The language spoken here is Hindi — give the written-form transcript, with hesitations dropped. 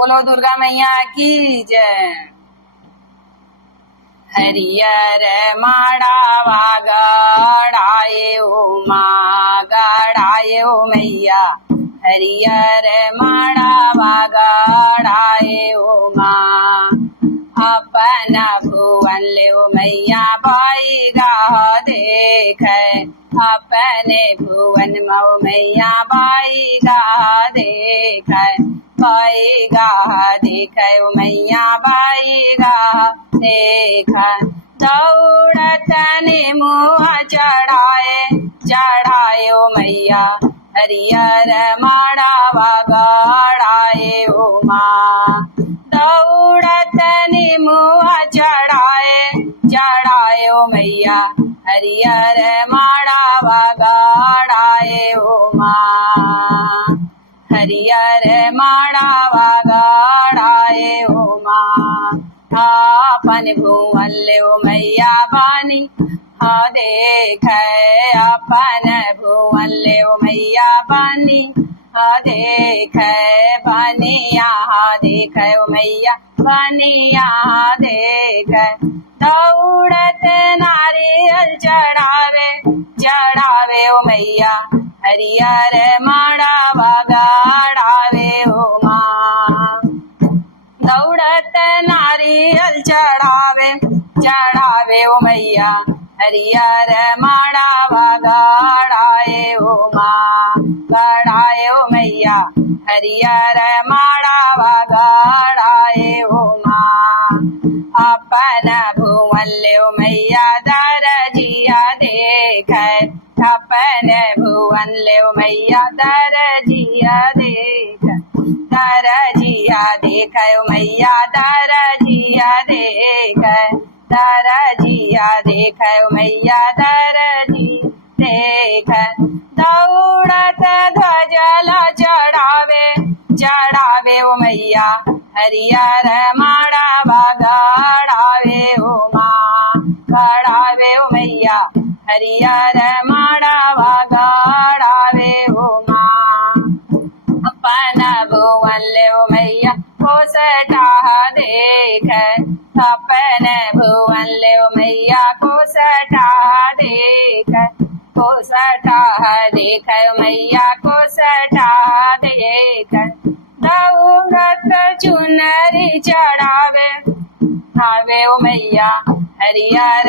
बोलो दुर्गा मैया की जय। हरियर माड़ावा गड़ाए ओ माँ गड़ाए ओ मैया, हरियर माड़ावा गड़ाए ओ माँ। अपना भुवन ले मैया बाई गा देख, अपने भुवन मऊ मैया बाई गा देख, बाई गा देख मैया बाई गा देख। दौड़त ने मुआ चढ़ाए चढ़ाए ओ मैया, हरियर माड़ावा गड़ाए ओ माँ। दौड़त ने मुआ चढ़ाए चढ़ाए ओ मैया, हरियर माड़ावा गड़ाए ओ माँ, हरियर माड़ावा गड़ाए ओ माँ। आपन भुवन ले मैया बानी हा देख, अपन भुवन ले मैया बानी हा देख, बनिया देख मैया बनिया देख। दौड़त नारियल चढ़ावे चढ़ावे ओ मैया, हरियर माड़ावा गड़ावे ओ माँ। दौड़त नारियल चढ़ावे चढ़ावे ओ मैया, हरियर माड़ावा गड़ाए ओ माँ गड़ाए ओ मैया, हरियर माड़ावा गड़ाए ओ माँ। अपन भुवन ले मैया दरजिया देख, अपन भुवन ले मैया दरजिया देख, दरजिया देख मैया दरजिया देख, दरजिया देख मैया दरजी देख। दौड़त ध्वजला चढ़ावे चढ़ावे ओ मैया, हरियर माड़ावा गड़ावे ओ माँ गड़ावे ओ मैया, हरियर माड़ावा गड़ावे ओ माँ। अपन भुवन ले मैया कोसटा देख, अपन भुवन ले मैया कोसटा देख, कोसटा देख मैया कोसटा देख। दौड़त चुनरी चढ़ावे आवे ओ मैया, हरियर